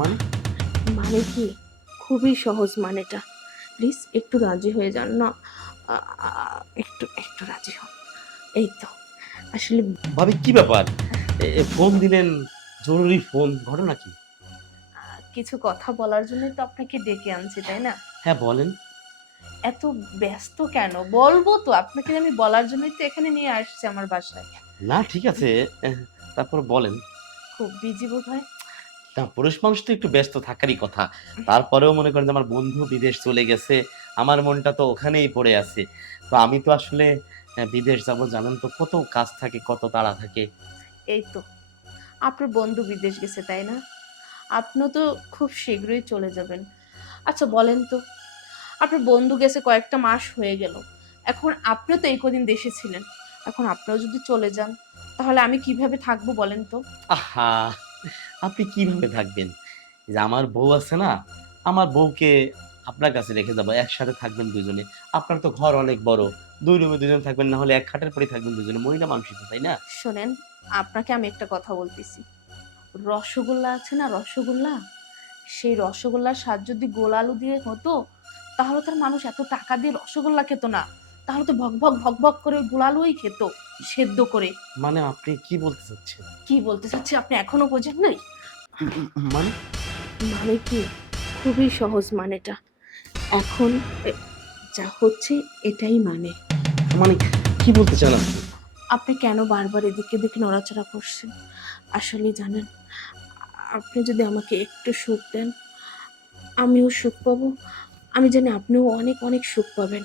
মানে? মানে কি? খুবই সহজ মানেটা। প্লিজ একটু রাজি হয়ে যান না? একটু একটু রাজি হন। এই তো। আসলে ভাবি কি ব্যাপার? ফোন দিলেন জরুরি ফোন ঘটনা কি? কিছু কথা বলার জন্যই তো আপনাকে ডেকে আনছি তাই না? হ্যাঁ বলেন। এত ব্যস্ত কেন? বলব তো আপনাকে আমি বলার জন্যই তো এখানে নিয়ে আসছি আমার বাসায়। না ঠিক আছে। তারপর বলেন। খুব বিজি বোধ হয়। না পুরুষ মানুষ তো একটু ব্যস্ত থাকারই কথা। তারপরেও মনে করেন যে আমার বন্ধু বিদেশ চলে গেছে আমার মনটা তো ওখানেই পড়ে আছে। তো আমি তো আসলে আহ, বিদেশ যাব জানেন তো কত কাজ থাকে কত তাড়া থাকে। এই তো আপনার বন্ধু বিদেশ গেছে তাই না? আপনিও তো খুব শীঘ্রই চলে যাবেন। আচ্ছা বলেন তো আপনার বন্ধু গেছে কয়েকটা মাস হয়ে গেল। এখন আপনিও তো এই কদিন দেশে ছিলেন। এখন আপনিও যদি চলে যান তাহলে আমি কীভাবে থাকব বলেন তো? আহা আপনি কীভাবে থাকবেন? যে আমার বউ আছে না আমার বউকে আপনার কাছে রেখে যাব একসাথে থাকবেন দুজনে। আপনার তো ঘর অনেক বড় দুই রুমে দুজন থাকবেন না হলে এক খাটের পরে থাকবেন দুজনে মহিলা মানুষই তো তাই না? শোনেন আপনাকে আমি একটা কথা বলতেছি। রসগোল্লা আছে না রসগোল্লা? সেই রসগোল্লার স্বাদ যদি গোল আলু দিয়ে হতো তাহলে তার মানুষ এত টাকা দিয়ে রসগোল্লা খেত না। তাহলে তো ভক ভক ভক ভক করে গোল আলুই খেত সেদ্ধ করে। মানে আপনি কি বলতে চাচ্ছেন? কি বলতে চাচ্ছি আপনি এখনও বোঝেন নাই? মানে? মানে কি? খুবই সহজ মানেটা। এখন এ, যা হচ্ছে এটাই মানে। মানে কি বলতে চান আপনি? আপনি কেন বারবার এদিকে এদিকে নড়াচড়া করছেন? আসলে জানেন আপনি যদি আমাকে একটু সুখ দেন আমিও সুখ পাবো। আমি জানি আপনিও অনেক অনেক সুখ পাবেন।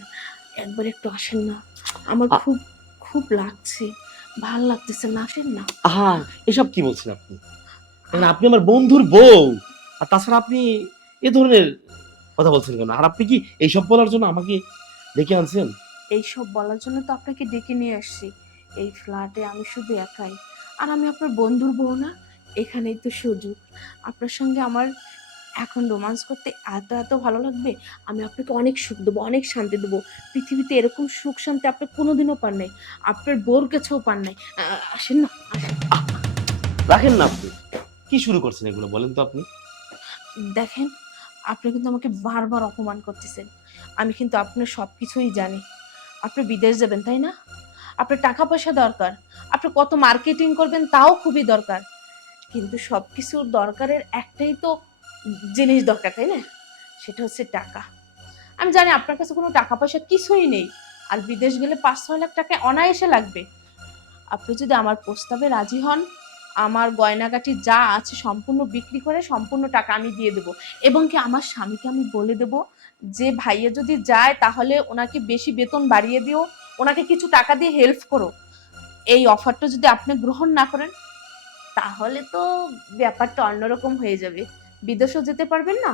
একবার একটু আসেন না। আমার আ- খুব খুব লাগছে। ভালো লাগতেছে না আসেন না। আহা এসব কি বলছেন আপনি? মানে আপনি আমার বন্ধুর বউ। আর তাছাড়া আপনি এ ধরনের কথা বলছেন কেন? আর আপনি কি এইসব বলার জন্য আমাকে ডেকে আনছেন? এইসব বলার জন্য তো আপনাকে ডেকে নিয়ে আসছি। এই ফ্ল্যাটে আমি শুধু একাই। আর আমি আপনার বন্ধুর বউ না এখানেই তো সুযোগ আপনার সঙ্গে আমার এখন রোমান্স করতে এত এত ভালো লাগবে আমি আপনাকে অনেক সুখ দেবো অনেক শান্তি দেবো। পৃথিবীতে এরকম সুখ শান্তি আপনি কোনোদিনও পান নাই। আপনার বোর কাছেও পান নাই। আসেন না আসেন। রাখেন না আপনি। কি শুরু করছেন এগুলো বলেন তো আপনি? দেখেন, আপনি কিন্তু আমাকে বারবার অপমান করতেছেন। আমি কিন্তু আপনার সব কিছুই জানি। আপনি বিদেশ যাবেন, তাই না? আপনার টাকা পয়সা দরকার। আপনি কত মার্কেটিং করবেন তাও খুবই দরকার। কিন্তু সব কিছুর দরকারের একটাই তো জিনিস দরকার, তাই না? সেটা হচ্ছে টাকা। আমি জানি আপনার কাছে কোনো টাকা পয়সা কিছুই নেই। আর বিদেশ গেলে পাঁচ ছয় লাখ টাকা অনায়াসে লাগবে। আপনি যদি আমার প্রস্তাবে রাজি হন আমার গয়নাগাটি যা আছে সম্পূর্ণ বিক্রি করে সম্পূর্ণ টাকা আমি দিয়ে দেবো। এবং কি আমার স্বামীকে আমি বলে দেব যে, ভাইয়া যদি যায় তাহলে ওনাকে বেশি বেতন বাড়িয়ে দিও, ওনাকে কিছু টাকা দিয়ে হেল্প করো। এই অফারটা যদি আপনি গ্রহণ না করেন, তাহলে তো ব্যাপারটা অন্যরকম হয়ে যাবে। বিদেশেও যেতে পারবেন না,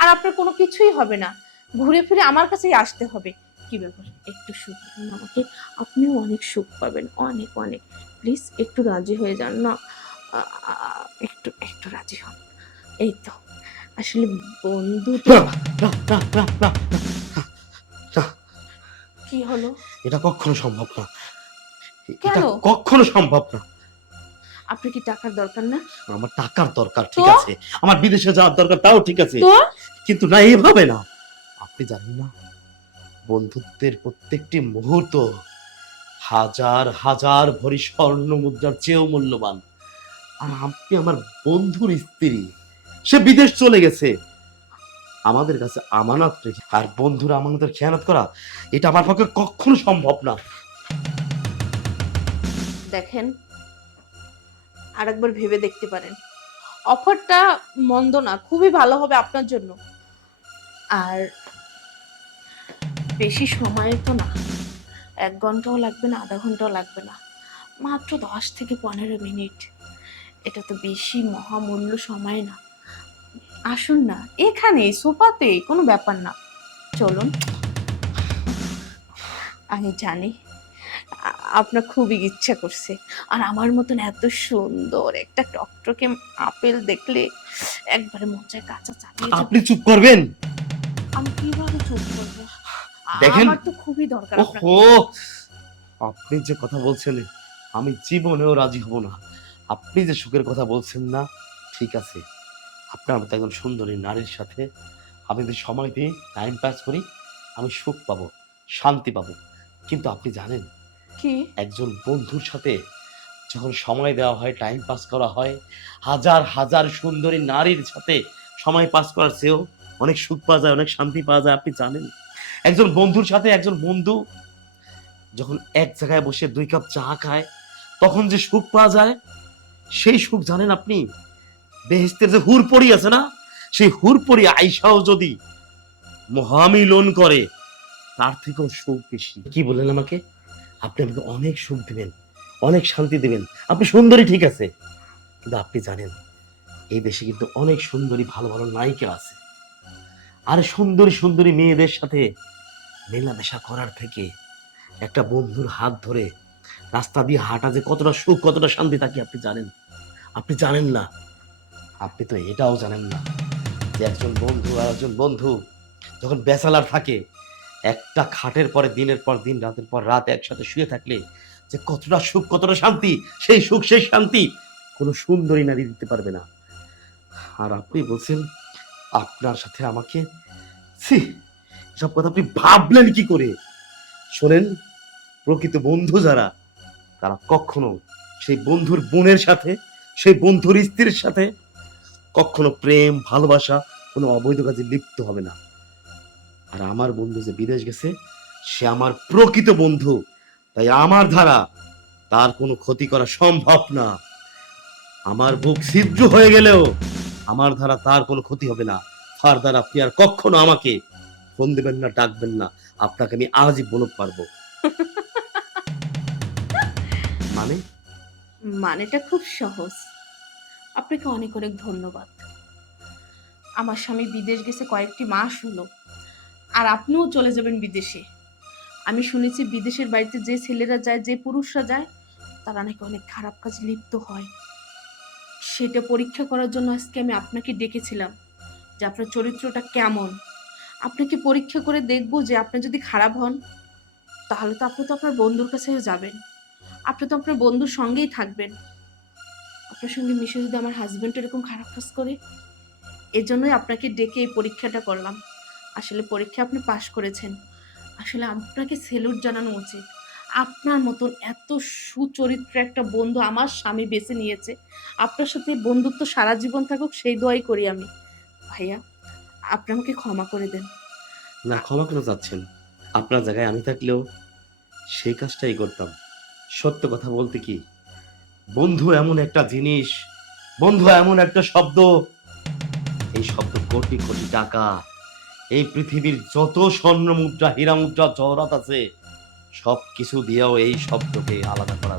আর আপনার কোনো কিছুই হবে না। ঘুরে ফিরে আমার কাছেই আসতে হবে। কি ব্যাপার? একটু সুখ। আমাকে আপনিও অনেক সুখ পাবেন, অনেক অনেক। প্লিজ একটু রাজি হয়ে যান না। একটু একটু রাজি হন। এই তো আসলে বন্ধু কি হলো? এটা কখনো সম্ভব না। এটা কখনো সম্ভব না। আপনার কি টাকার দরকার না? আমার টাকার দরকার ঠিক আছে। আমার বিদেশে যাওয়ার দরকার তাও ঠিক আছে। কিন্তু না এভাবে না। আপনি জানেন না বন্ধুত্বের প্রত্যেকটি মুহূর্ত হাজার হাজার ভরি স্বর্ণ মুদ্রার চেয়েও মূল্যবান। আর আপনি আমার বন্ধুর স্ত্রী, সে বিদেশ চলে গেছে। আমাদের কাছে আমানত রেখে আর বন্ধুর আমানতের খেয়ানত করা, এটা আমার পক্ষে কখনো সম্ভব না। দেখেন, আরেকবার ভেবে দেখতে পারেন। অফারটা মন্দ না, খুবই ভালো হবে আপনার জন্য। আর বেশি সময় তো না। এক ঘন্টাও লাগবে না আধা ঘন্টাও লাগবে না। মাত্র দশ থেকে পনেরো মিনিট। এটা তো বেশি মহামূল্য সময় না। আসুন না এখানে সোফাতে কোনো ব্যাপার না। চলুন। আমি জানি আপনার খুবই ইচ্ছা করছে। আর আমার মতন এত সুন্দর একটা টকটকে আপেল দেখলে একবারে মজায় কাঁচা যাবে। আপনি চুপ করবেন? আমি কীভাবে চুপ করব? দেখেন। আমার তো খুবই দরকার আপনাকে। ওহো! আপনি যে কথা বলছেন আমি জীবনেও রাজি হব না। আপনি যে সুখের কথা বলছেন না ঠিক আছে। আপনার মতো একজন সুন্দরী নারীর সাথে আমি যদি সময় দিয়ে টাইম পাস করি আমি সুখ পাবো শান্তি পাবো। কিন্তু আপনি জানেন কি? একজন বন্ধুর সাথে যখন সময় দেওয়া হয় টাইম পাস করা হয় হাজার হাজার সুন্দরী নারীর সাথে সময় পাস করার চেয়েও অনেক সুখ পাওয়া যায় অনেক শান্তি পাওয়া যায় আপনি জানেন? একজন বন্ধুর সাথে একজন বন্ধু যখন এক জায়গায় বসে দুই কাপ চা খায়, তখন যে সুখ পাওয়া যায়, সেই সুখ জানেন আপনি? বেহেস্তের যে হুরপড়ি আছে না, সেই হুরপড়ি আইসাও যদি মহামিলন করে, তার থেকেও সুখ বেশি। কি বললেন আমাকে? আপনি আমাকে অনেক সুখ দিবেন, অনেক শান্তি দিবেন। আপনি সুন্দরী ঠিক আছে, কিন্তু আপনি জানেন, এই দেশে কিন্তু অনেক সুন্দরী, ভালো ভালো নায়িকা আছে। আর সুন্দরী সুন্দরী মেয়েদের সাথে মেলামেশা করার থেকে একটা বন্ধুর হাত ধরে রাস্তা দিয়ে হাঁটা যে কতটা সুখ, কতটা শান্তি থাকে আপনি জানেন? আপনি জানেন না। আপনি তো এটাও জানেন না যে একজন বন্ধু আর একজন বন্ধু যখন বেচালার থাকে, একটা খাটের পরে দিনের পর দিন, রাতের পর রাত একসাথে শুয়ে থাকলে যে কতটা সুখ, কতটা শান্তি, সেই সুখ, সেই শান্তি কোনো সুন্দরী নারী দিতে পারবে না। আর আপনি বলছেন, আপনার সাথে আমাকে ছি সব কথা আপনি ভাবলেন কি করে? শোনেন, প্রকৃত বন্ধু যারা, তারা কখনো সেই বন্ধুর বোনের সাথে, সেই বন্ধুর স্ত্রীর সাথে কখনো প্রেম, ভালোবাসা, কোনো অবৈধ কাজে লিপ্ত হবে না। আর আমার বন্ধু যে বিদেশ গেছে, সে আমার প্রকৃত বন্ধু। তাই আমার ধারা তার কোনো ক্ষতি করা সম্ভব না। আমার বুক ছিদ্র হয়ে গেলেও আমার ধারা তার কোনো ক্ষতি হবে না। ফারদার আপনি আর কখনো আমাকে ফোন দেবেন না ডাকবেন না। আপনাকে আমি আজই বলতে পারব। মানে? মানেটা খুব সহজ। আপনাকে অনেক অনেক ধন্যবাদ। আমার স্বামী বিদেশ গেছে কয়েকটি মাস হলো আর আপনিও চলে যাবেন বিদেশে। আমি শুনেছি বিদেশের বাড়িতে যে ছেলেরা যায় যে পুরুষরা যায় তারা নাকি অনেক খারাপ কাজে লিপ্ত হয়। সেটা পরীক্ষা করার জন্য আজকে আমি আপনাকে ডেকেছিলাম যে আপনার চরিত্রটা কেমন? আপনাকে পরীক্ষা করে দেখব যে আপনি যদি খারাপ হন, তাহলে তো আপনি তো আপনার বন্ধুর কাছেও যাবেন। আপনি তো আপনার বন্ধুর সঙ্গেই থাকবেন। আপনার সঙ্গে মিশে যদি আমার হাজব্যান্ড এরকম খারাপ কাজ করে, এজন্যই আপনাকে ডেকে এই পরীক্ষাটা করলাম। আসলে পরীক্ষা আপনি পাশ করেছেন। আসলে আপনাকে সেলুট জানানো উচিত। আপনার মতন এত সুচরিত্র একটা বন্ধু আমার স্বামী বেছে নিয়েছে। আপনার সাথে বন্ধুত্ব সারা জীবন থাকুক, সেই দোয়াই করি আমি। ভাইয়া আপনি আমাকে ক্ষমা করে দেন। না, ক্ষমা করে যাচ্ছেন। আপনার জায়গায় আমি থাকলেও সেই কাজটাই করতাম। সত্য কথা বলতে কি, বন্ধু এমন একটা জিনিস, বন্ধু এমন একটা শব্দ। এই শব্দ কোটি কোটি টাকা, এই পৃথিবীর যত স্বর্ণ মুদ্রা, হীরা মুদ্রা, জহরাত আছে সব কিছু দিয়েও এই শব্দকে আলাদা করা